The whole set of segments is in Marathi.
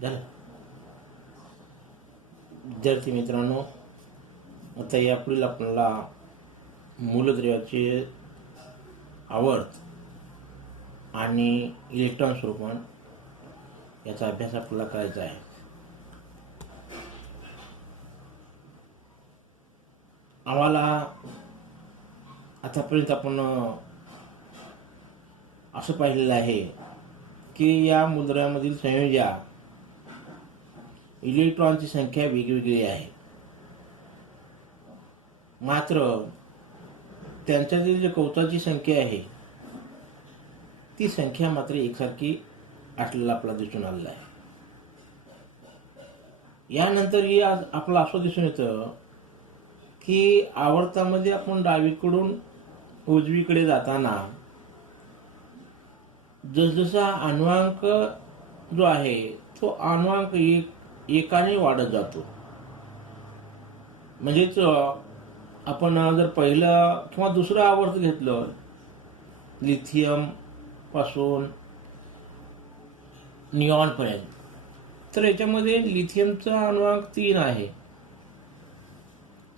झालं. विद्यार्थी मित्रांनो, आता यापुढील आपल्याला मूलद्रव्याचे आवर्त आणि इलेक्ट्रॉन स्वरूपण याचा अभ्यास आपल्याला करायचा आहे. आम्हाला आतापर्यंत आपण असं पाहिलेलं आहे की या मूलद्रव्यामधील संयोज्या इलेक्ट्रॉनची संख्या वेगवेगळी आहे, मात्र त्यांच्यातील जी कवचाची संख्या आहे ती संख्या मात्र एकसारखी असलेला आपल्याला दिसून आलेला आहे. यानंतर आपलं असं दिसून येतं की आवर्तामध्ये आपण डावीकडून उजवीकडे जाताना जसजसा अनुवांक जो आहे तो अनुवांक एकाने वाढत जातो. म्हणजेच आपण जर पहिलं किंवा दुसरं आवर्त घेतलं लिथियम पासून निऑन पर्यंत, तर याच्यामध्ये लिथियमचा अनुवांक 3 आहे,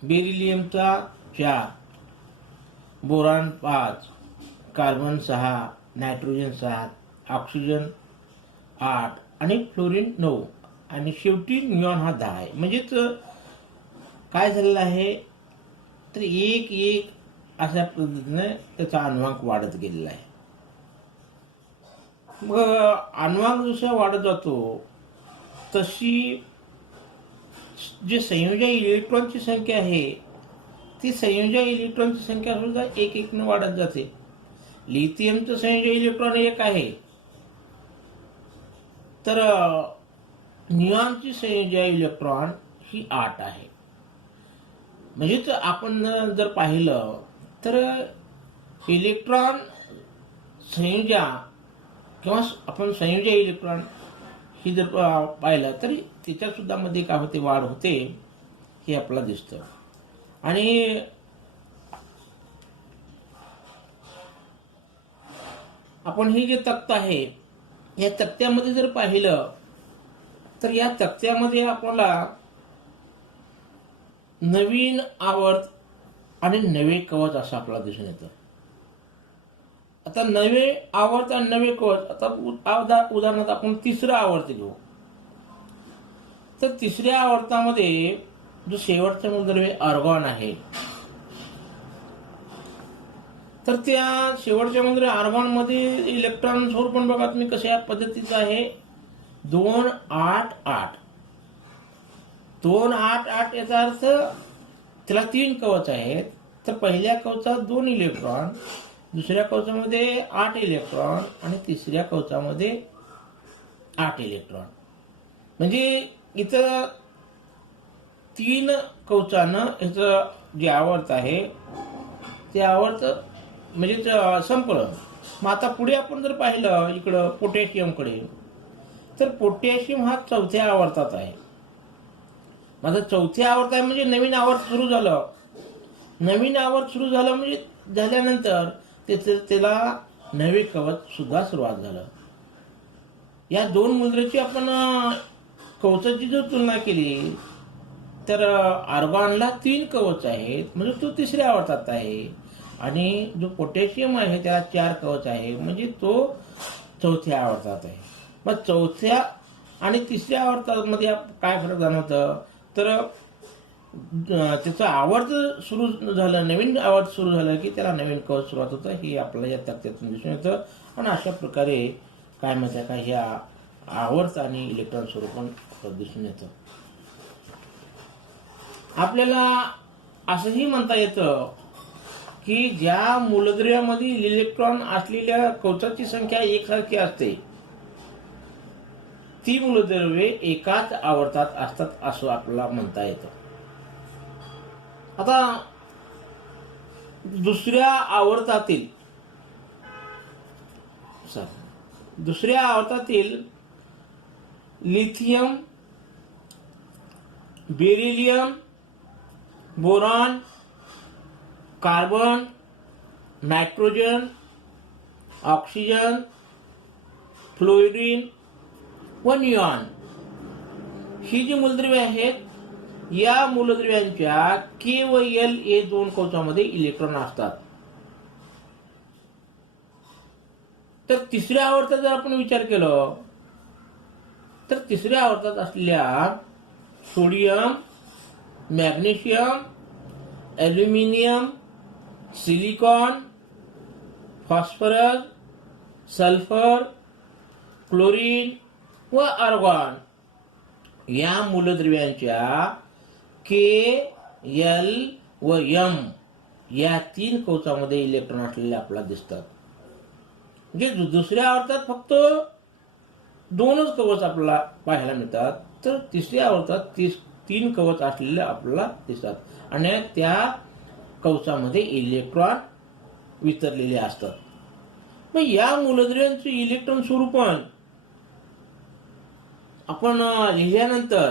बेरिलियमचा 4, बोरॉन 5, कार्बन 6, नायट्रोजन 7, ऑक्सिजन 8 आणि फ्लोरीन 9 आणि शेवटी निऑन हा 10 आहे. म्हणजेच काय झालेलं आहे तर एक एक अशा पद्धतीने त्याचा अनुवांक वाढत गेलेला आहे. मग अनुवांक जसा वाढत जातो तशी जे संयोज्य इलेक्ट्रॉनची संख्या आहे ती संयोज्य इलेक्ट्रॉनची संख्या सुद्धा एक एकने वाढत जाते. लिथियमचं संयोज्य इलेक्ट्रॉन 1 आहे, तर निऑनची संयोज्य इलेक्ट्रॉन ही 8 आहे. म्हणजेच आपण जर पाहिलं तर इलेक्ट्रॉन संयोज्या किंवा आपण संयोज्य इलेक्ट्रॉन ही जर पाहिलं तरी त्याच्यात सुद्धा मध्ये काय होते, वाढ होते हे आपल्याला दिसतं. आणि आपण हे जे तक्ता आहे या तक्त्यामध्ये जर पाहिलं तर या तक्त्यामध्ये आपल्याला नवीन आवर्त आणि नवे कवच असं आपल्याला दिसून येतं. आता नवे आवर्त आणि नवे कवच, आता उदाहरणार्थ आपण तिसरं आवर्त घेऊ, तर तिसऱ्या आवर्तामध्ये जो शेवटचं मूलद्रव्य आर्गॉन आहे, तर त्या शेवटच्या मूलद्रव्य आर्गॉन मध्ये इलेक्ट्रॉन स्वरूपण बघा तुम्ही कशा पद्धतीचं आहे, 2 8 8 2 8 8 याचा अर्थ त्याला 3 कवच आहेत. तर पहिल्या कवचात 2 इलेक्ट्रॉन, दुसऱ्या कवचामध्ये 8 इलेक्ट्रॉन आणि तिसऱ्या कवचामध्ये 8 इलेक्ट्रॉन. म्हणजे इथं 3 कवचानं ह्याचं जे आवर्त आहे ते आवर्त म्हणजे संपलं. मग आता पुढे आपण जर पाहिलं इकडं पोटॅशियमकडे, तर पोटॅशियम हा 4थ्या आवर्तात आहे. माझं 4थ्या आवर्त आहे म्हणजे नवीन आवर्त सुरू झालं. नवीन आवर्त सुरू झालं म्हणजे झाल्यानंतर त्याला नवे कवच सुद्धा सुरुवात झालं. या 2 मूलद्रव्याची आपण कवचाची जर तुलना केली तर आर्गॉनला 3 कवच आहेत म्हणजे तो तिसऱ्या आवर्तात आहे, आणि जो पोटॅशियम आहे त्याला 4 कवच आहे म्हणजे तो 4थ्या आवर्तात आहे. मग 4थ्या आणि तिसऱ्या आवर्तामध्ये काय फरक जाणवतं तर त्याचं आवर्त सुरू झालं, नवीन आवर्त सुरू झालं की त्याला नवीन कवच सुरुवात होतं. हे आपल्याला या तक्त्यातून दिसून येतं. आणि अशा प्रकारे काय म्हणतात का ह्या आवर्त आणि इलेक्ट्रॉन स्वरूपण दिसून येतं. आपल्याला असंही म्हणता येतं की ज्या मूलद्रव्यामधील इलेक्ट्रॉन असलेल्या कवचाची संख्या एकसारखी असते ती मूलद्रव्ये एकाच आवर्तात असतात असं आपल्याला म्हणता येतं. आता दुसऱ्या आवर्तातील lithium, beryllium, boron, carbon, nitrogen, oxygen, fluorine व निऑन ही जी मूलद्रव्ये आहेत, या मूलद्रव्यांच्या के व एल हे दोन कवचामध्ये इलेक्ट्रॉन असतात. तर तिसऱ्या आवर्तात जर आपण विचार केला तर तिसऱ्या आवर्तात असलेल्या sodium, magnesium, aluminium, silicon, phosphorus, sulphur, chlorine व आर्गॉन या मूलद्रव्यांच्या के, एल व एम या तीन कवचामध्ये इलेक्ट्रॉन असलेले आपल्याला दिसतात. म्हणजे दुसऱ्या आवर्तात फक्त दोनच कवच आपल्याला पाहायला मिळतात, तर तिसऱ्या आवर्तात तीन कवच असलेले आपल्याला दिसतात आणि त्या कवचामध्ये इलेक्ट्रॉन वितरलेले असतात. मग या मूलद्रव्यांचे इलेक्ट्रॉन स्वरूपण आपण लिहिल्यानंतर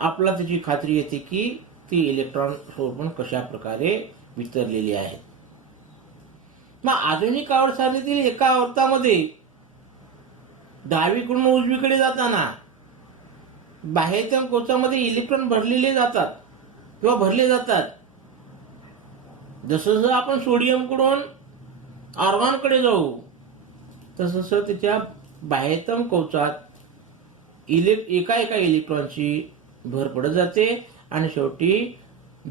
आपल्याला त्याची खात्री येते की ती इलेक्ट्रॉन स्वरूपण कशा प्रकारे वितरलेली आहेत. मग आधुनिक आवर्त सारणीतील एका आवर्तामध्ये डावीकडून उजवीकडे जाताना बाह्यतम कवचामध्ये इलेक्ट्रॉन भरलेले जातात किंवा भरले जातात. जसं आपण सोडियमकडून आर्गॉनकडे जाऊ तसं त्याच्या बाह्यतम कवचात एका इलेक्ट्रॉनची भर पडत जाते आणि शेवटी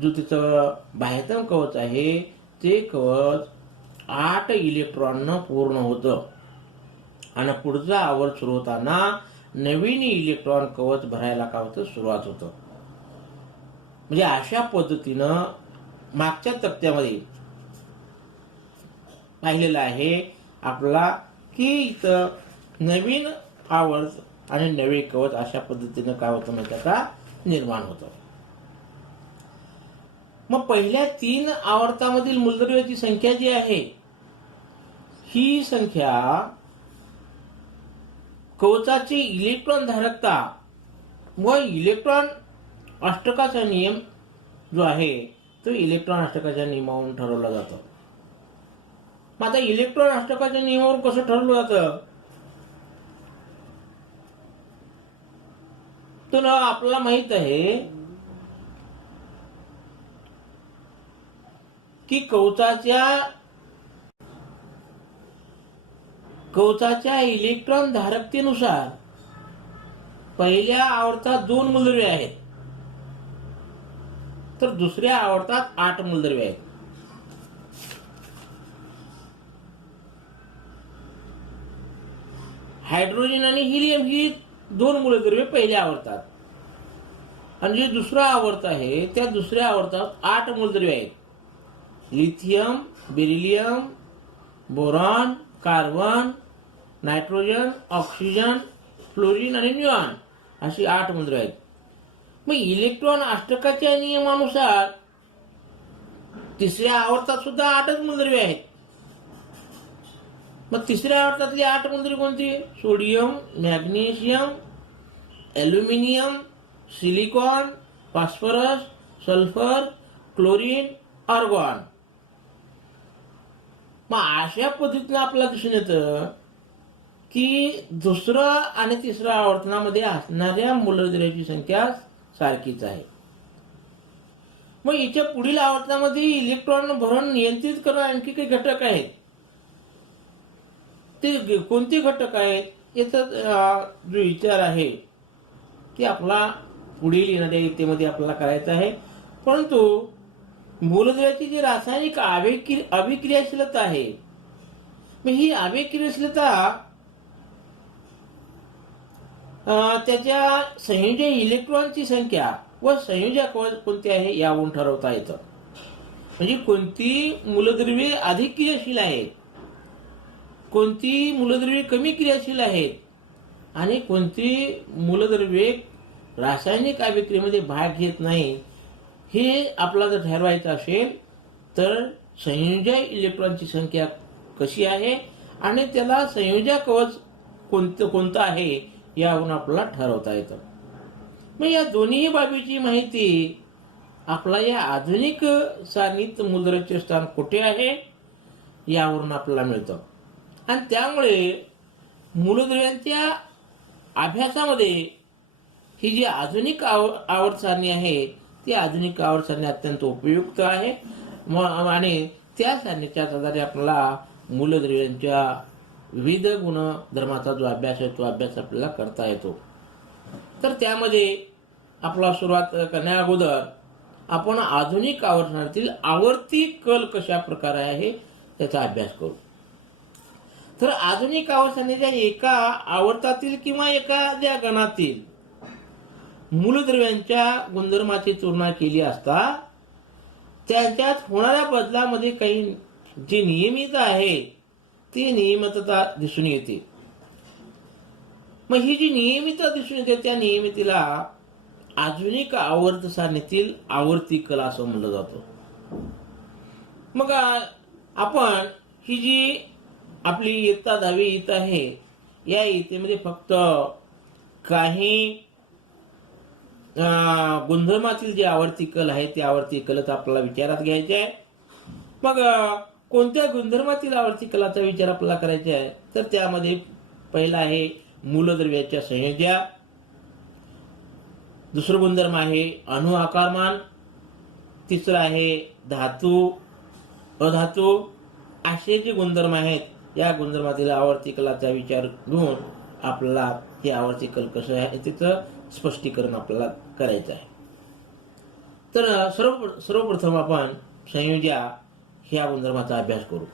जो तिचं बाह्यतम कवच आहे ते कवच 8 इलेक्ट्रॉन पूर्ण होतं आणि पुढचा आवर्त सुरू होताना नवीन इलेक्ट्रॉन कवच भरायला का होतं सुरुवात होतं. म्हणजे अशा पद्धतीनं मागच्या तक्त्यामध्ये पाहिलेलं आहे आपला की इथं नवीन आवर्त आणि नवे कवच अशा पद्धतीनं काय होतं माहिती का निर्माण होतं. मग पहिल्या 3 आवर्तामधील मूलद्रव्याची संख्या जी आहे ही संख्या कवचाची इलेक्ट्रॉन धारकता व इलेक्ट्रॉन अष्टकाचा नियम जो आहे तो इलेक्ट्रॉन अष्टकाच्या नियमावरून ठरवला जातो. मग आता इलेक्ट्रॉन अष्टकाच्या नियमावरून कसं ठरवलं जातं तर आपल्याला माहित आहे की कवचाच्या इलेक्ट्रॉन धारकतेनुसार पहिल्या आवर्तात 2 मूलद्रव्ये आहेत तर दुसऱ्या आवर्तात 8 मूलद्रव्ये आहेत. हायड्रोजन आणि हिलियम ही 2 मूलद्रव्ये पहिल्या आवर्तात आणि जे दुसरा आवर्त आहे त्या दुसऱ्या आवर्तात 8 मूलद्रव्ये आहेत. Lithium, beryllium, boron, carbon, nitrogen, oxygen, fluorine आणि न्यूऑन अशी 8 मूलद्रव्ये आहेत. मग इलेक्ट्रॉन अष्टकाच्या नियमानुसार तिसऱ्या आवर्तात सुद्धा 8च मूलद्रव्ये आहेत. मग तिसऱ्या आवर्तातली 8 मूलद्रव्ये कोणती? Sodium, magnesium, aluminium, silicon, phosphorus, sulphur, chlorine, argon. मग अशा पद्धतीने आपल्याला दिसून येतं की दुसरा आणि तिसऱ्या आवर्तनामध्ये असणाऱ्या मूलद्रव्याची संख्या सारखीच आहे. मग याच्या पुढील आवर्तनामध्ये इलेक्ट्रॉन भरण नियंत्रित करणारे आणखी काही घटक आहेत. ते कोणते घटक आहेत याचा जो विचार आहे की आपला पुढील येणाऱ्या इयत्तेमध्ये आपल्याला करायचा आहे. परंतु मूलद्रव्याची जी रासायनिक अभिक्रियाशीलता आहे मग ही अभिक्रियाशीलता त्याच्या संयोजक इलेक्ट्रॉनची संख्या व संयोजक कोणते आहे यावरून ठरवता येतं. म्हणजे कोणती मूलद्रव्ये अधिक क्रियाशील आहेत, कोणती मूलद्रव्ये कमी क्रियाशील आहेत आणि कोणती मूलद्रव्ये रासायनिक अभिक्रियेमध्ये भाग घेत नाही हे आपल्याला जर ठरवायचं असेल तर संयोजक इलेक्ट्रॉनची संख्या कशी आहे आणि त्याला संयोजक कवच कोणतं आहे यावरून आपल्याला ठरवता येतं. मग या दोन्ही बाबीची माहिती आपला या आधुनिक सारणीत मूलद्रव्याचे स्थान कुठे आहे यावरून आपल्याला मिळतं. आणि त्यामुळे मूलद्रव्यांच्या अभ्यासामध्ये ही जी आधुनिक आवर्त सारणी आहे ती आधुनिक आवर्त सारणी अत्यंत उपयुक्त आहे आणि त्या सारणीच्या आधारे आपल्याला मूलद्रव्यांच्या विविध गुणधर्माचा जो अभ्यास आहे तो अभ्यास आपल्याला करता येतो. तर त्यामध्ये आपला सुरुवात करण्या अगोदर आपण आधुनिक आवर्त सारणीतील आवर्ती कल कशा प्रकारे आहे त्याचा अभ्यास करू. तर आधुनिक आवर्त सारणीच्या एका आवर्तातील किंवा एखाद्या गणातील मूलद्रव्यांच्या गुणधर्माची तुलना केली असता त्यांच्यात होणाऱ्या बदलामध्ये काही जी नियमितता आहे ती नियमितता दिसून येते. मग ही जी नियमितता दिसून येते त्या नियमितीला आधुनिक आवर्त सारणीतील आवर्ती कल असं म्हणलं जातं. मग आपण ही जी आपली इयत्ता 10वी इयत्ता आहे या इयत्तेमध्ये फक्त काही गुणधर्मातील जे आवर्ती कल आहे ते आवर्ती कलच आपल्याला विचारात घ्यायचे आहे. मग कोणत्या गुणधर्मातील आवर्ती कलाचा विचार आपल्याला करायचा आहे तर त्यामध्ये पहिला आहे मूलद्रव्याच्या संयोज्या, दुसरं गुणधर्म आहे अणु आकारमान, तिसरं आहे धातू अधातू. असे जे गुणधर्म आहेत या गुणधर्मातील आवर्ती कलाचा विचार घेऊन आपल्याला हे आवर्ती कल कसं आहे त्याचं स्पष्टीकरण आपल्याला करायचं आहे. तर सर्वप्रथम आपण संयोज्या ह्या गुणधर्माचा अभ्यास करू.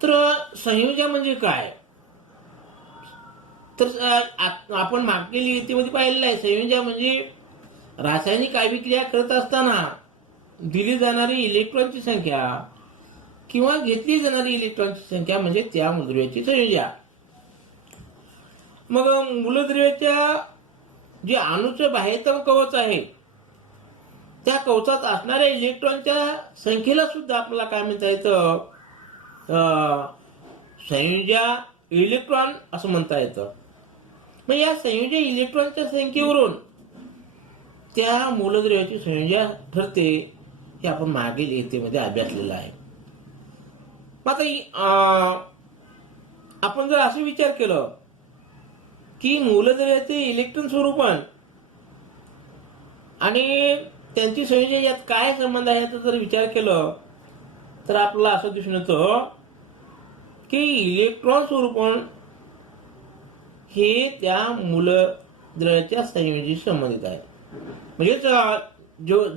तर संयोज्या म्हणजे काय तर आपण मागील इयत्तेमध्ये पाहिलेलं आहे. संयोज्या म्हणजे रासायनिक अभिक्रिया करत असताना दिली जाणारी इलेक्ट्रॉनची संख्या किंवा घेतली जाणारी इलेक्ट्रॉनची संख्या म्हणजे त्या मूलद्रव्याची संयोज्या. मग मूलद्रव्याच्या जे अणूचं बाह्यतम कवच आहे त्या कवचात असणाऱ्या इलेक्ट्रॉनच्या संख्येला सुद्धा आपल्याला काय म्हणता येतं संयोज्या इलेक्ट्रॉन असं म्हणता येतं. मग या संयोज्य इलेक्ट्रॉनच्या संख्येवरून त्या मूलद्रव्याची संयोज्या ठरते हे आपण मागील इयत्तेमध्ये अभ्यासलेलं आहे. आता आपण जर असं विचार केलं की मूलद्रव्याचे इलेक्ट्रॉन स्वरूपण आणि त्यांची संयोज्या यात काय संबंध आहे याचा जर विचार केलं तर आपल्याला असं दिसून येतं की इलेक्ट्रॉन स्वरूपण हे त्या मूलद्रव्याच्या संयोजी संबंधित आहे. म्हणजे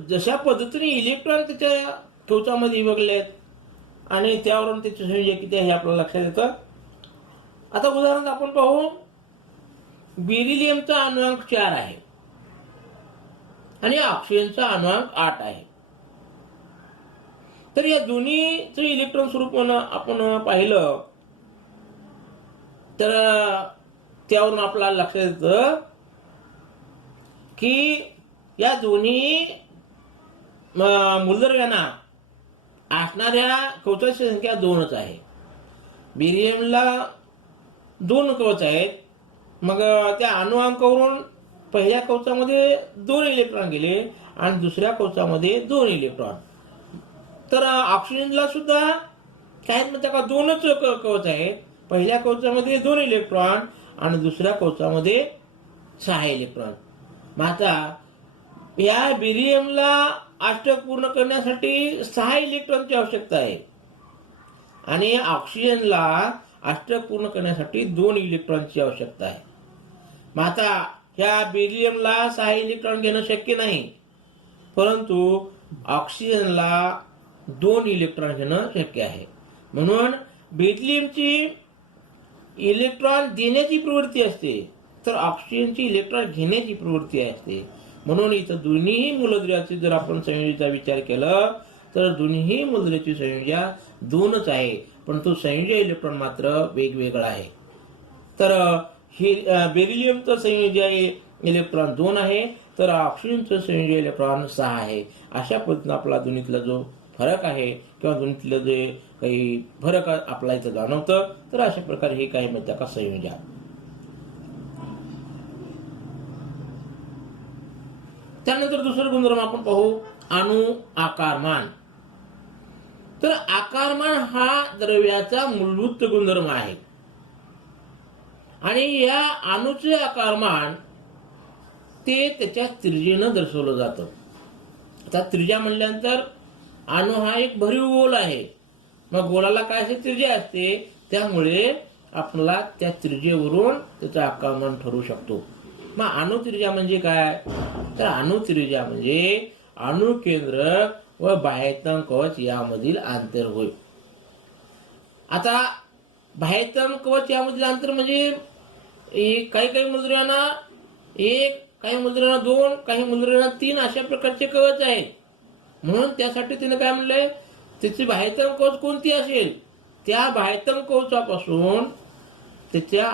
जशा पद्धतीने इलेक्ट्रॉन त्याच्या कवचामध्ये विभागले आहेत आणि त्यावरून त्याची संयोजी किती आहे हे आपल्याला लक्षात येतं. आता उदाहरण आपण पाहू बेरिलियमचा अणुअंक 4 आहे आणि ऑक्सिजनचा अणुअंक 8 आहे. तर या दोन्हीचं इलेक्ट्रॉन स्वरूप आपण पाहिलं तर त्यावरून आपल्याला लक्षात येतं की या दोन्ही मूलद्रव्यांना असणाऱ्या कवचाची संख्या 2च आहे. बेरिलियमला 2 कवच आहेत. मग त्या अणुअंकावरून पहिल्या कवचामध्ये 2 इलेक्ट्रॉन गेले आणि दुसऱ्या कवचामध्ये 2 इलेक्ट्रॉन. तर ऑक्सिजनला सुद्धा काय म्हणतात का 2च कवच आहेत. पहिल्या कवचामध्ये 2 इलेक्ट्रॉन आणि दुसऱ्या कवचामध्ये 6 इलेक्ट्रॉन. मग आता या बेरिलियमला अष्टक पूर्ण करण्यासाठी 6 इलेक्ट्रॉनची आवश्यकता आहे आणि ऑक्सिजनला अष्टक पूर्ण करण्यासाठी 2 इलेक्ट्रॉनची आवश्यकता आहे. मग आता ह्या बेरिलियमला 6 इलेक्ट्रॉन घेणं शक्य नाही परंतु ऑक्सिजनला 2 इलेक्ट्रॉन घेणं शक्य आहे. म्हणून बेरिलियमची इलेक्ट्रॉन देण्याची प्रवृत्ती असते तर ऑक्सिजनची इलेक्ट्रॉन घेण्याची प्रवृत्ती असते. म्हणून इथं दोन्ही मूलद्रव्याची जर आपण संयोजीचा विचार केला तर दोन्ही मूलद्रव्याची संयोज्या 2च आहे परंतु संयोज्य इलेक्ट्रॉन मात्र वेगवेगळा आहे. तर हे बेरिलियमचं संयोज्य इलेक्ट्रॉन 2 आहे तर ऑक्सिजनचं संयोज्य इलेक्ट्रॉन 6 आहे. अशा पद्धतीने आपला दोन्हीतला जो फरक आहे किंवा दोन्हीतलं जे काही फरक आपला इथं जाणवतं तर अशा प्रकारे हे काही म्हणतात का संयोज्या. त्यानंतर दुसरं गुणधर्म आपण पाहू अणु आकारमान. तर आकारमान हा द्रव्याचा मूलभूत गुणधर्म आहे आणि या अणूचे आकारमान ते त्याच्या त्रिज्येनं दर्शवलं जातं. आता त्रिज्या म्हणल्यानंतर अणू हा एक भरीव गोल आहे. मग गोलाला काय असे त्रिज्या असते, त्यामुळे आपल्याला त्या त्रिज्येवरून त्याचं आकारमान ठरवू शकतो. मग अणुत्रिज्या म्हणजे काय, तर अणुत्रिज्या म्हणजे अणुकेंद्रक व बाह्यतम कवच यामधील अंतर होय. आता बाह्यतम कवच यामधील अंतर म्हणजे काही काही मूलद्रव्यांना 1, काही मूलद्रव्यांना 2, काही मूलद्रव्यांना 3 अशा प्रकारचे कवच आहेत. म्हणून त्यासाठी तिने काय म्हणलंय, त्याची बाह्यतम कवच कोणती असेल, त्या बाह्यतम कवचापासून त्याच्या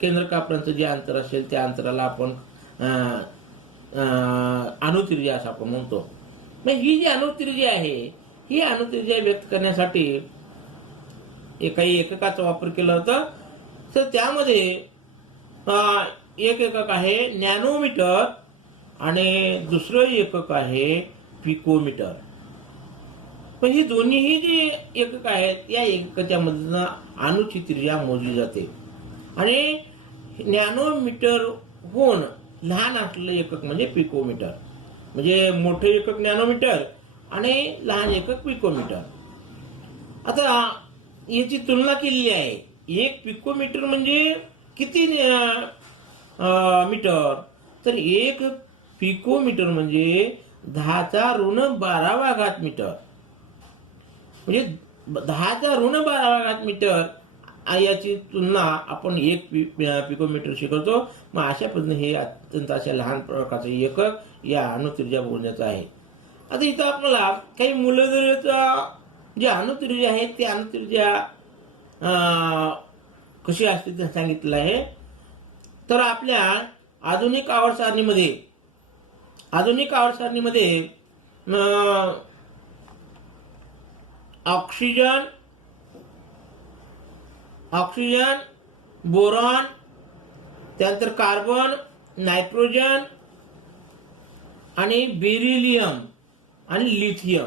केंद्रकापर्यंत जे अंतर असेल त्या अंतराला आपण अणुत्रिज्या असं आपण म्हणतो. मग ही जी अणुत्रिज्या आहे, ही अणुत्रिज्या व्यक्त करण्यासाठी काही एककाचा वापर केला होता. तर त्यामध्ये एक एकक आहे नॅनोमीटर आणि दुसरं एकक आहे पिकोमीटर. पण ही दोन्हीही जी एकक आहेत, या एककाच्या मधून अणूची त्रिज्या मोजली जाते. आणि नॅनोमीटरहून लहान असलेलं एकक म्हणजे पिकोमीटर. म्हणजे मोठे एकक नॅनोमीटर आणि लहान एकक पिकोमीटर. आता याची तुलना केलेली आहे. एक पिकोमीटर म्हणजे किती मीटर, तर एक पिकोमीटर म्हणजे 10⁻12 मीटर. म्हणजे 10⁻12 मीटर याची तुलना आपण एक पिकोमीटर शिकवतो. मग अशा पद्धतीने हे अत्यंत अशा लहान प्रकारचे एकक या अणुत्रिज्या बोलण्याचं आहे. आता इथं आपल्याला काही मूलद्रव्याचा जे अणुत्रिज्या आहे ते अणुत्रिज्या कशी असते ते सांगितलं आहे. तर आपल्या आधुनिक आवर्त सारणीमध्ये ऑक्सिजन, बोरॉन, त्यानंतर कार्बन, नायट्रोजन आणि बेरिलियम आणि लिथियम.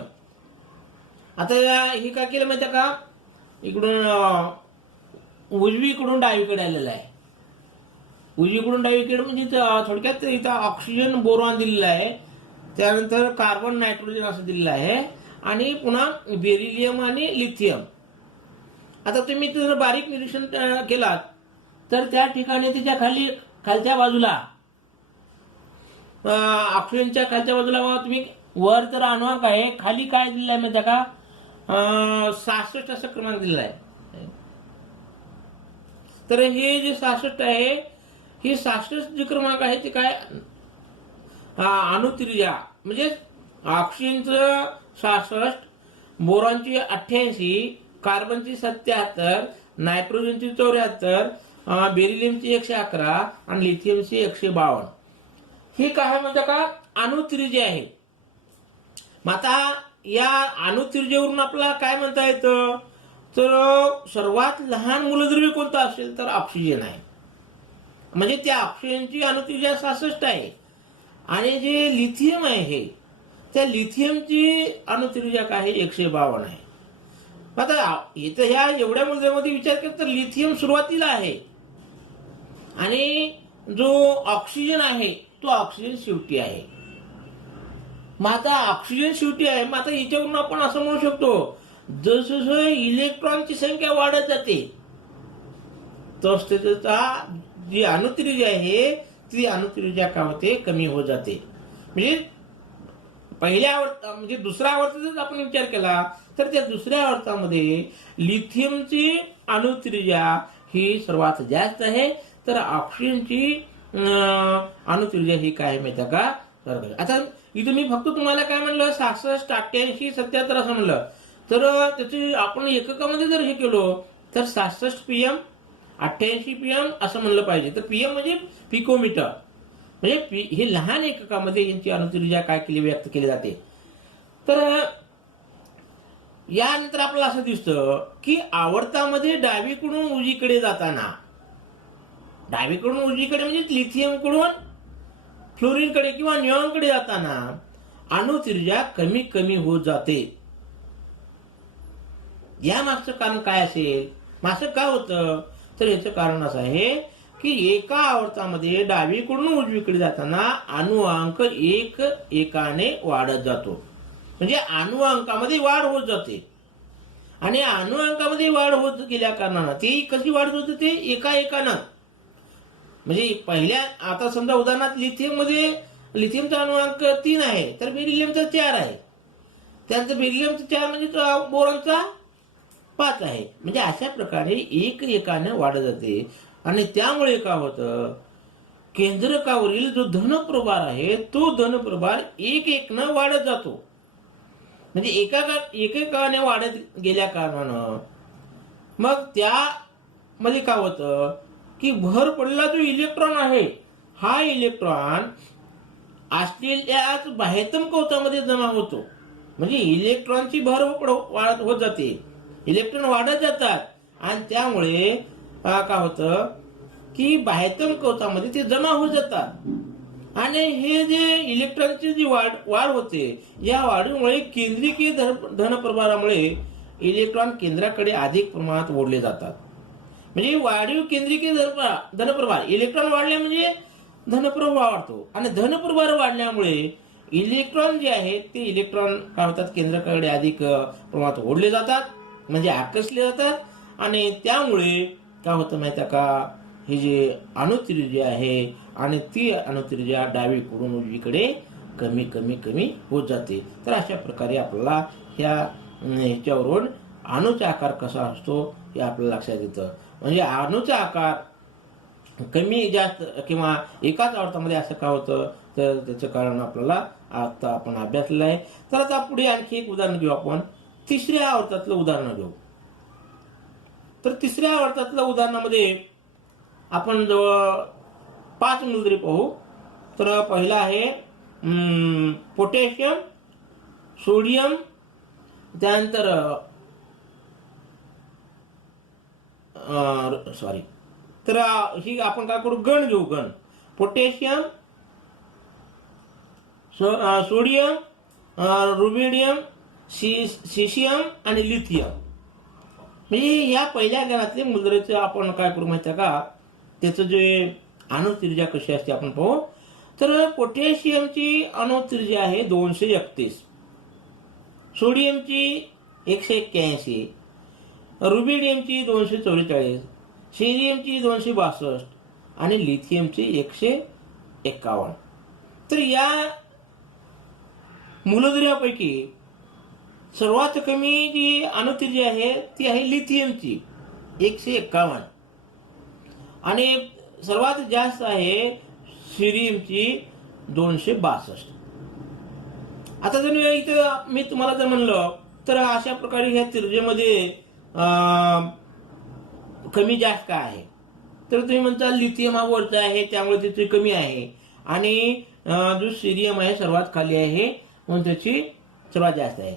आता हे काय केलं माहिती आहे का, इकडून उजवीकडून डावीकडे आलेलं आहे. उजवीकडून डावीकडे म्हणजे थोडक्यात इथं ऑक्सिजन, बोरॉन दिलेलं आहे, त्यानंतर कार्बन, नायट्रोजन असं दिलेलं आहे, आणि पुन्हा बेरिलियम आणि लिथियम. आता तुम्ही जर बारीक निरीक्षण केलात तर त्या ठिकाणी त्याच्या खालच्या बाजूला ऑक्सिजनच्या खालच्या बाजूला तुम्ही वर तर अणुअंक आहे, खाली काय दिलेलं आहे माहिती का, 66 असा क्रमांक दिलेला आहे. तर हे जे 66 आहे, हे 66 जे क्रमांक आहे ते काय अणुत्रिज्या म्हणजे ऑक्सिजनचं 66, बोरॉनची 88, कार्बनची 77, नायट्रोजनची 74, बेरिलियमची 111 आणि लिथियमची 152. ही काय म्हणजे का अणुत्रिज्या आहे. मग आता या अणुत्रिज्येवरून आपल्याला काय म्हणता येतं, तर सर्वात लहान मूलद्रव्य कोणतं असेल तर ऑक्सिजन आहे. म्हणजे त्या ऑक्सिजनची अणुत्रिज्या 66 आहे. आणि जे लिथियम आहे त्या लिथियमची अणुत्रिज्या काय आहे 152 आहे. आता इथं ह्या एवढ्या मूलद्रव्यामध्ये विचार केला तर लिथियम सुरुवातीला आहे आणि जो ऑक्सिजन आहे तो ऑक्सिजन शेवटी आहे. मग आता ऑक्सिजन शेवटी आहे, मग आता याच्यावरून आपण असं म्हणू शकतो, जसं इलेक्ट्रॉनची संख्या वाढत जाते तस त्याचा जी अणुत्रिज्या आहे ती अणुत्रिज्या काय होते, कमी होत जाते. म्हणजे पहिल्या म्हणजे दुसऱ्या आवर्ताचा आपण विचार केला तर त्या दुसऱ्या आवर्तामध्ये लिथियमची अणुत्रिज्या ही सर्वात जास्त आहे, तर ऑक्सिजनची अणुत्रिज्या ही काय माहिती का. आता इथं मी फक्त तुम्हाला काय म्हणलं 66, 88, 77 असं म्हणलं, तर त्याची आपण एककामध्ये जर हे केलो तर 66 PM, 88 PM असं म्हणलं पाहिजे. तर PM म्हणजे पिकोमीटर. म्हणजे हे लहान एककामध्ये यांची अणुत्रिज्या काय केली व्यक्त केली जाते. तर यानंतर आपल्याला असं दिसतं की आवर्तामध्ये डावीकडून उजवीकडे जाताना, डावीकडून उजवीकडे म्हणजे लिथियमकडून फ्लोरीनकडे किंवा निऑनकडे जाताना अणुत्रिज्या कमी कमी होत जाते. या मागचं कारण काय असेल, मागचं काय होतं, तर याचं कारण असं आहे की एका आवर्तामध्ये डावीकडून उजवीकडे जाताना अणुअंक एकाने वाढत जातो. म्हणजे अणुअंकामध्ये वाढ होत जाते आणि अणुअंकामध्ये वाढ होत गेल्या कारणानं ती कशी वाढत होते ते एकानं. म्हणजे पहिल्या आता समजा उदाहरणार्थ लिथियमचा अणुअंक 3 आहे तर बेरिलियमचा 4 आहे. त्यानंतर बेरिलियमचा 4 म्हणजे बोरॉनचा 5 आहे. म्हणजे अशा प्रकारे एकाने वाढत जाते आणि त्यामुळे काय होतं, केंद्रकावरील जो धनप्रभार आहे तो धनप्रभार एकनं वाढत जातो. म्हणजे एकेकाने वाढत गेल्या कारणानं मग त्यामध्ये काय होतं की भर पडलेला जो इलेक्ट्रॉन आहे हा इलेक्ट्रॉन असलेल्याच बाह्यतम कवचामध्ये जमा होतो. म्हणजे इलेक्ट्रॉनची भर वाढत होत जाते, इलेक्ट्रॉन वाढत जातात आणि त्यामुळे काय होतं की बाह्यतम कवचामध्ये ते जमा होत जातात आणि हे जे इलेक्ट्रॉनची जी वाढ होते या वाढीमुळे केंद्रीय धनप्रभारामुळे इलेक्ट्रॉन केंद्राकडे अधिक प्रमाणात ओढले जातात. म्हणजे वाढीव केंद्रीय धनप्रभार, इलेक्ट्रॉन वाढले म्हणजे धनप्रभार वाढतो आणि धनप्रभार वाढल्यामुळे इलेक्ट्रॉन जे आहेत ते इलेक्ट्रॉन काय होतात केंद्राकडे अधिक प्रमाणात ओढले जातात, म्हणजे आकर्षले जातात आणि त्यामुळे काय होतं माहिती का, ही जी अणुत्रिज्या आहे आणि ती अणुत्रिज्या डावीकडून उजवीकडे कमी कमी कमी होत जाते. तर अशा प्रकारे आपल्याला ह्याच्यावरून अणूचा आकार कसा असतो हे आपल्याला लक्षात येतं. म्हणजे अणूचा आकार कमी जास्त किंवा एकाच आवर्तामध्ये असं का होतं तर त्याचं कारण आपल्याला आता आपण अभ्यासलेलं आहे. तर आता पुढे आणखी एक उदाहरण घेऊ आपण. तिसऱ्या आवर्तातलं उदाहरण घेऊ. तर तिसऱ्या आवर्तातल्या उदाहरणामध्ये आपण जवळ 5 मूलद्रव्ये पाहू. तर पहिला आहे पोटॅशियम, सोडियम, त्यानंतर तर ही आपण काय करू, गण घेऊ. गण पोटॅशियम, सोडियम, रुबिडियम, सिशियम आणि लिथियम. म्हणजे या पहिल्या गणातले मूलद्रव्याचं आपण काय करू माहिती का, त्याचं जे अणुत्रिज्या कशी असते आपण पाहू. तर पोटॅशियमची अणुत्रिज्या आहे 231, सोडियमची 181, रुबिडियमची 244, सिरियमची 262 आणि लिथियमची 151. तर या मूलद्रव्यापैकी सर्वात कमी जी अणुत्रिज्या आहे ती आहे लिथियमची 151 आणि सर्वात जास्त आहे सिरियमची 262. आता जर इथं मी तुम्हाला जर म्हणलं तर अशा प्रकारे ह्या त्रिज्येमध्ये कमी जास्त काय आहे, तर तुम्ही म्हणता लिथियम हा वरचा आहे त्यामुळे त्याची कमी आहे आणि जो सिरियम आहे सर्वात खाली आहे म्हणून त्याची सर्वात जास्त आहे.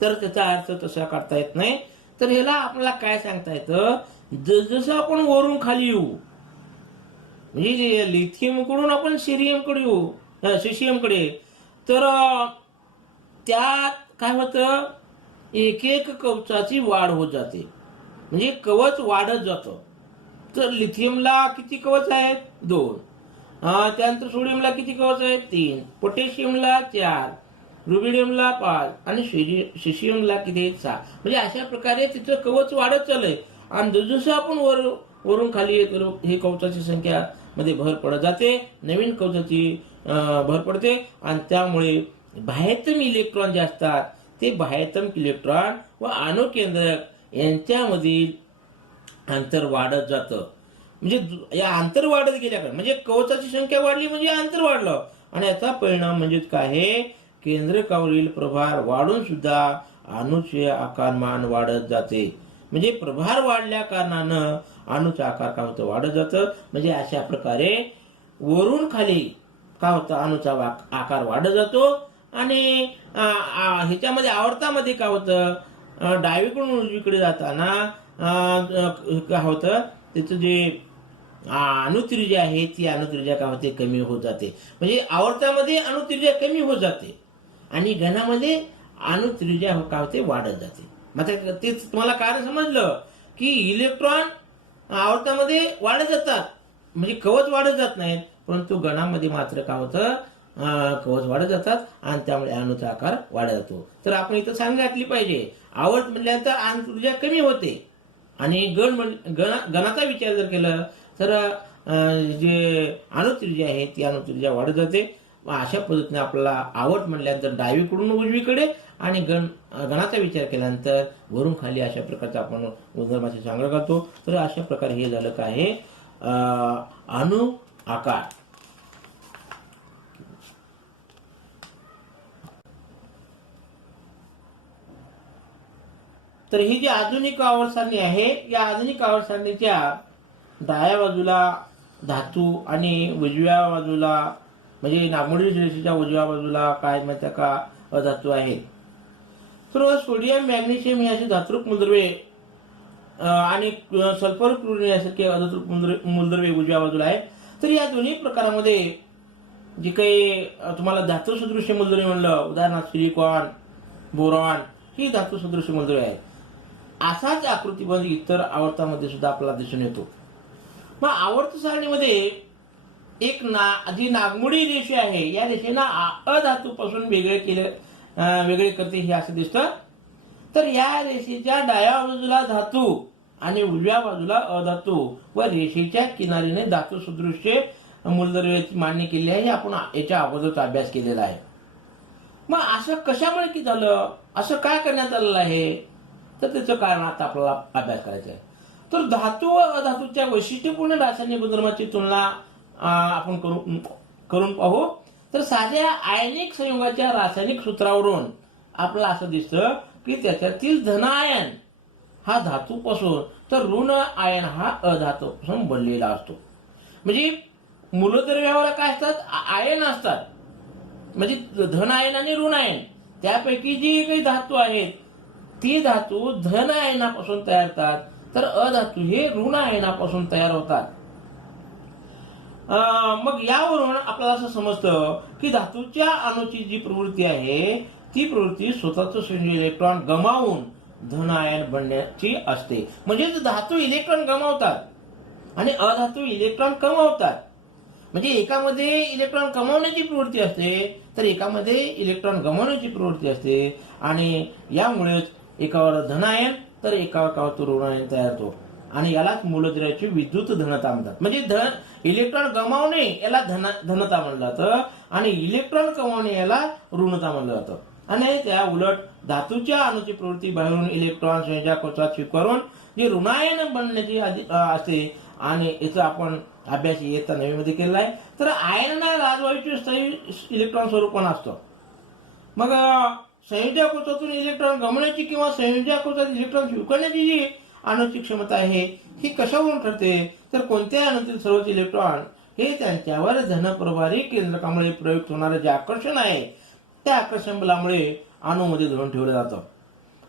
तर त्याचा अर्थ तसा काढता येत नाही. तर ह्याला आपल्याला काय सांगता येतं, जसं आपण वरून खाली येऊ म्हणजे लिथियम कडून आपण सिरियम कडे येऊ, सिशियमकडे, तर त्यात काय होतं एक कवचाची वाढ होत जाते. म्हणजे कवच वाढत जातं. तर लिथियमला किती कवच आहेत 2, त्यानंतर सोडियमला किती कवच आहेत 3, पोटॅशियमला 4, रुबिडियमला 5 आणि सिशियमला किती 6. म्हणजे अशा प्रकारे तिचं कवच वाढत चाललंय आणि जसं आपण वरून खाली येतो हे कवचाची संख्या मध्ये भर पडत जाते, नवीन कवचाची भर पडते आणि त्यामुळे बाह्यतम इलेक्ट्रॉन जे असतात ते बाह्यतम इलेक्ट्रॉन व अणुकेंद्रक यांच्यामधील अंतर वाढत जातं. म्हणजे या अंतर वाढत गेल्याकडे म्हणजे कवचाची संख्या वाढली म्हणजे अंतर वाढलं आणि याचा परिणाम म्हणजे काय आहे, केंद्रकावरील प्रभार वाढून सुद्धा अणूचे आकारमान वाढत जाते. म्हणजे प्रभार वाढल्या कारणानं अणूचा आकार काय होतं वाढत जातं. म्हणजे अशा प्रकारे वरून खाली काय होतं अणूचा आकार वाढत जातो आणि ह्याच्यामध्ये आवर्तामध्ये काय होतं डावीकडून उजवीकडे जाताना काय होतं त्याचं जे अणुत्रिज्या आहे ती अणुत्रिज्या काय होते कमी होत जाते. म्हणजे आवर्तामध्ये अणुत्रिज्या कमी होत जाते आणि घनामध्ये अणुत्रिज्या काय होते वाढत जाते. मात्र तेच तुम्हाला कारण समजलं की इलेक्ट्रॉन आवर्तामध्ये वाढत जातात म्हणजे कवच वाढत जात नाहीत, परंतु गणामध्ये मात्र काय होतं, कवच वाढत जातात आणि त्यामुळे अणूचा आकार वाढत जातो. तर आपण इथं सांग घातली पाहिजे, आवर्त म्हटल्यानंतर अणु ऊर्जा कमी होते आणि गणाचा विचार जर केला तर जे अणुऊर्जा आहे ती अणुऊर्जा वाढत जाते. अशा पद्धतीने आपल्याला आवर्त म्हटल्यानंतर डावीकडून उजवीकडे आणि गणाचा विचार केल्यानंतर वरून खाली अशा प्रकारचा आपण गुणधर्माचे संग्रह करतो. तर अशा प्रकारे हे झालं काय आहे, अणु आकार. तर ही जी आधुनिक आवर्त सारणी आहे, या आधुनिक आवर्त सारणीच्या डाव्या बाजूला धातू आणि उजव्या बाजूला म्हणजे नागमोडी रेषेच्या उजव्या बाजूला काय म्हणतात का अधातू आहेत. तर सोडियम मॅग्नेशियम ही अशी धातुरूप मूलद्रव्ये आणि सल्फर क्लोरीन यासारखे अधातुरूप मूलद्रव्ये उजव्या बाजूला आहे. तर या दोन्ही प्रकारामध्ये जे काही तुम्हाला धातू सदृश्य मूलद्रव्ये म्हणलं, उदाहरणार्थ सिलिकॉन, बोरॉन ही धातू सदृश्य मूलद्रव्ये आहेत. असाच आकृतीबंध इतर आवर्तामध्ये सुद्धा आपल्याला दिसून येतो. मग आवर्त सारणीमध्ये एक जी नागमोडी रेषा आहे, या रेषेला अधातूपासून वेगळे करते हे असं दिसतं. तर या रेषेच्या डाव्या बाजूला धातू आणि उजव्या बाजूला अधातू व रेषेच्या किनारीने धातू सदृश्य मूलद्रव्याची मांडणी केली आहे. आपण याच्या अगोदरचा अभ्यास केलेला आहे. मग असं कशामुळे की झालं, असं काय करण्यात आलेलं आहे, तर त्याचं कारण आता आपल्याला अभ्यास करायचा आहे. तर धातू व अधातूच्या वैशिष्ट्यपूर्ण रासायनिक गुणधर्माची तुलना आपण करून पाहू. तर साध्या आयनिक संयुगाच्या रासायनिक सूत्रावरून आपल्याला असं दिसतं की त्याच्यातील धन आयन हा धातूपासून तर ऋण आयन हा अधातूपासून बनलेला असतो. म्हणजे मूलद्रव्यावर काय असतात, आयन असतात, म्हणजे धन आयन आणि ऋण आयन. त्यापैकी जी काही धातू आहेत ती धातू धन आयनापासून तयार होतात, तर अधातू हे ऋण आयनापासून तयार होतात. मग यावरून आपल्याला असं समजतं की धातूच्या अणूची जी प्रवृत्ती आहे ती प्रवृत्ती स्वतःचं संयोजी इलेक्ट्रॉन गमावून धन आयन बनण्याची असते. म्हणजेच धातू इलेक्ट्रॉन गमावतात आणि अधातू इलेक्ट्रॉन कमावतात. म्हणजे एकामध्ये इलेक्ट्रॉन कमावण्याची प्रवृत्ती असते तर एकामध्ये इलेक्ट्रॉन गमावण्याची प्रवृत्ती असते. आणि यामुळेच एकावर धन आयन तर एकावर काय होतो, ऋण आयन तयार होतो. आणि यालाच मूलद्रव्याची विद्युत धनता म्हणतात. म्हणजे इलेक्ट्रॉन गमावणे याला धनता म्हणलं जातं आणि इलेक्ट्रॉन कमावणे याला ऋणता म्हणलं जातं. आणि त्या उलट धातूच्या अणूची प्रवृत्ती बाहेरून इलेक्ट्रॉन संयोजका कवचात स्वीकारून जे ऋणायन बनण्याची असते आणि याचा आपण अभ्यास इयत्ता 9वी मध्ये केलेला आहे. तर आयनना राजवायूचे स्थायी इलेक्ट्रॉन स्वरूपण असतं. मग संयोजक कवचातून इलेक्ट्रॉन गमवण्याची किंवा संयोजक कवचात इलेक्ट्रॉन स्वीकारण्याची जी अणूची क्षमता आहे ही कशावरून ठरते, तर कोणत्या अणूतील सर्वच इलेक्ट्रॉन हे त्यांच्यावर धनप्रभारी केंद्रकामुळे प्रयुक्त होणारे जे आकर्षण आहे त्या आकर्षण बलामुळे अणूमध्ये धरून ठेवलं जातं.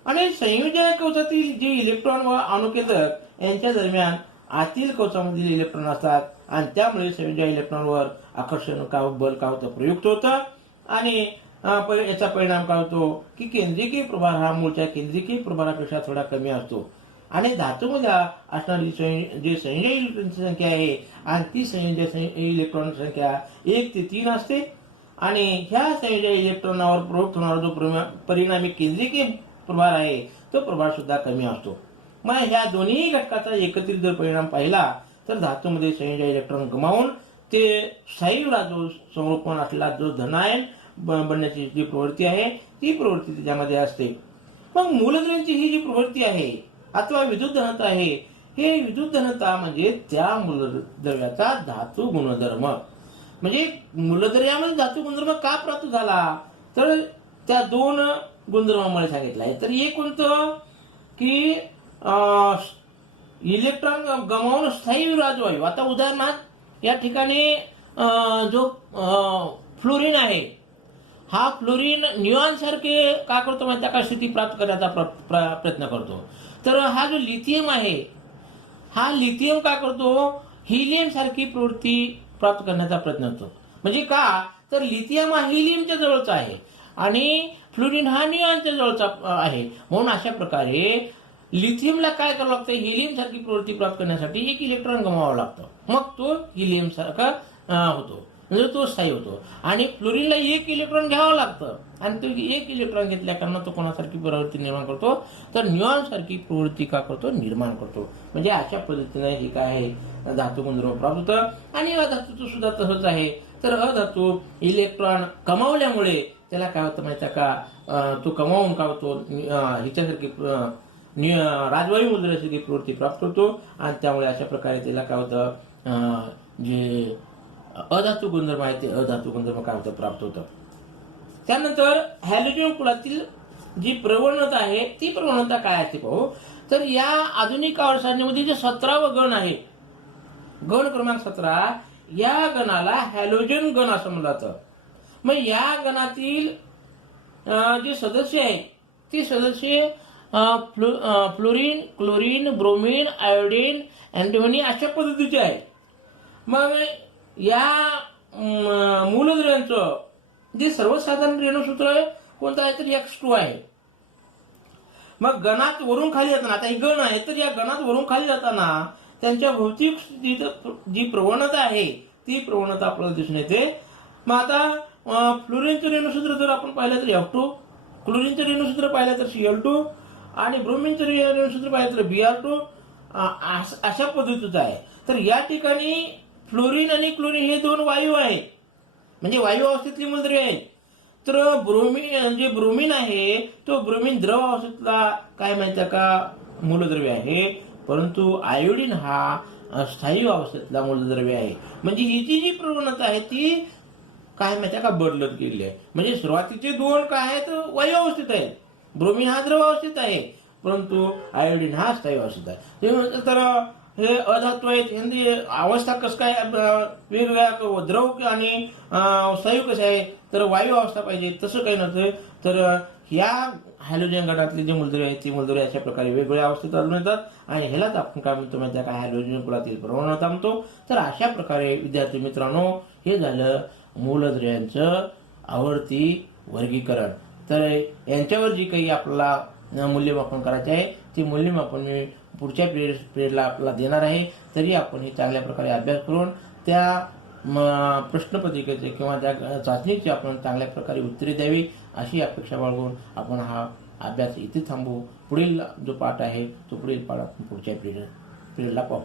आणि संयोजक कवचातील जे इलेक्ट्रॉन व अणुकेंद्रक यांच्या दरम्यान आतील कवचामधील इलेक्ट्रॉन असतात आणि त्यामुळे संयोजक इलेक्ट्रॉनवर आकर्षण बल काय होतं, प्रयुक्त होतं. आणि याचा परिणाम काय होतो की केंद्रीय प्रभार हा मूळच्या केंद्रीय प्रभारापेक्षा थोडा कमी असतो. आणि धातूमध्ये असणारी जे संयोजक इलेक्ट्रॉनची संख्या आहे आणि ती संयोजक इलेक्ट्रॉन संख्या 1 ते 3 असते. आणि ह्या संयोजक इलेक्ट्रॉनावर प्रयुक्त होणारा जो परिणामी केंद्रीय प्रभार आहे तो प्रभार सुद्धा कमी असतो. मग ह्या दोन्ही घटकाचा एकत्रित जर परिणाम पाहिला तर धातूमध्ये संयोजक इलेक्ट्रॉन गमावून ते स्थायी जो संरूपण असलेला जो धनायन बनण्याची जी प्रवृत्ती आहे ती प्रवृत्ती त्याच्यामध्ये असते. मग मूलद्रव्यांची ही जी प्रवृत्ती आहे अथवा विद्युत धनता आहे, हे विद्युत धनता म्हणजे त्या मूलद्रव्याचा धातू गुणधर्म. म्हणजे मूलद्रव्यामध्ये धातू गुणधर्म का प्राप्त झाला, तर त्या दोन गुणधर्मामुळे सांगितलं आहे. तर एक कोणतं की इलेक्ट्रॉन गमावून स्थायी राजवायू. आता उदाहरणार्थ या ठिकाणी जो फ्लोरीन आहे हा फ्लोरीन न्यूऑन सारखे काय करतो म्हणजे त्या स्थिती प्राप्त करण्याचा प्रयत्न करतो. तर हा जो लिथियम आहे हा लिथियम काय करतो, हिलियम सारखी प्रवृत्ती प्राप्त करण्याचा प्रयत्न करतो. म्हणजे का, तर लिथियम हा हिलियमच्या जवळचा आहे आणि फ्लोरीन हा न्यूऑनच्या जवळचा आहे. म्हणून अशा प्रकारे लिथियमला काय करावं लागतं, हेलियम सारखी प्रवृत्ती प्राप्त करण्यासाठी एक इलेक्ट्रॉन गमावावं लागतं, मग तो हिलियम सारखा होतो, म्हणजे तो स्थायी होतो. आणि फ्लोरीनला एक इलेक्ट्रॉन घ्यावं लागतं आणि तो एक इलेक्ट्रॉन घेतल्या कारण तो कोणासारखी प्रवृत्ती निर्माण करतो, तर न्यूऑन सारखी प्रवृत्ती का करतो, निर्माण करतो. म्हणजे अशा पद्धतीने हे काय आहे, धातू गुणधर्म प्राप्त होतं. आणि अधातूचं सुद्धा तसंच आहे. तर अधातू इलेक्ट्रॉन कमावल्यामुळे त्याला काय होतं माहिती आहे का, तो कमावून काय होतो, ह्याच्यासारखी राजवायू मुद्रेसारखी प्रवृत्ती प्राप्त होतो. आणि त्यामुळे अशा प्रकारे त्याला काय होतं, जे अधातू गुणधर्म आहे ते अधातू गुणधर्म काय होतं, प्राप्त होतं. त्यानंतर हॅलोजन कुळातील जी प्रवणता आहे ती प्रवणता काय असते पाहू. तर या आधुनिक आवर्त सारणीमध्ये जे 17वं गण आहे, गण क्रमांक 17, या गणाला हॅलोजन गण असं म्हणलं जातं. मग या गणातील जे सदस्य आहेत ते सदस्य फ्लोरीन, क्लोरीन, ब्रोमीन, आयोडीन, अँटिमोनी अशा पद्धतीचे आहेत. मग या मूलद्रव्यांचं जे सर्वसाधारण रेणूसूत्र कोणतं आहे, तर X2 आहे. मग गणात वरून खाली जाताना, आता ही गण आहे, तर या गणात वरून खाली जाताना त्यांच्या भौतिक स्थितीत जी प्रवणता आहे ती प्रवणता आपल्याला दिसून येते. मग आता फ्लोरीनचं रेणूसूत्र जर आपण पाहिलं तर F2, क्लोरीनचं रेणूसूत्र पाहिलं तर Cl2 आणि ब्रोमीनचं रेणूसूत्र पाहिलं तर Br2, अशा पद्धतीचं आहे. तर या ठिकाणी फ्लोरीन आणि क्लोरीन हे दोन वायू आहेत, म्हणजे वायू अवस्थेतली मूलद्रव्ये आहेत. तर ब्रोमीन, जे ब्रोमीन आहे तो ब्रोमीन द्रव अवस्थेतला काय माहिती का मूलद्रव्य आहे, परंतु आयोडीन हा स्थायी अवस्थेतला मूलद्रव्य आहे. म्हणजे हिची जी प्रवणता आहे ती काय माहिती का बदलत गेली आहे. म्हणजे सुरुवातीचे दोन काय आहेत, वायू अवस्थेत आहेत, ब्रोमीन हा द्रव अवस्थेत आहे, परंतु आयोडीन हा स्थायी अवस्थेत आहे. तर हे अधातू आहेत, यांची अवस्था कसं काय वेगवेगळ्या द्रव आणि स्थायू कसं आहे, तर वायू अवस्था पाहिजे तसं काही नव्हतं. तर ह्या हॅलोजन गटातले जे मूलद्रव्य आहेत ते मूलद्रव्य अशा प्रकारे वेगवेगळ्या अवस्थेत आढळून येतात आणि ह्यालाच आपण काय म्हणतो माहिती आहे का, हॅलोजन कुळातील प्रवणता म्हणतो. तर अशा प्रकारे विद्यार्थी मित्रांनो हे झालं मूलद्रव्यांचं आवर्ती वर्गीकरण. तर यांच्यावर जी काही आपल्याला मूल्यमापन करायचे आहे ते मूल्यमापन मी पुढच्या पिरियडला आपल्याला देणार आहे. तरी आपण हे चांगल्या प्रकारे अभ्यास करून त्या प्रश्नपत्रिकेचे किंवा त्या चाचणीची आपण चांगल्या प्रकारे उत्तरे द्यावी अशी अपेक्षा बाळगून आपण हा अभ्यास इथे थांबवू. पुढील जो पाठ आहे तो पुढील पाठ आपण पुढच्या पिरियडला पाहू.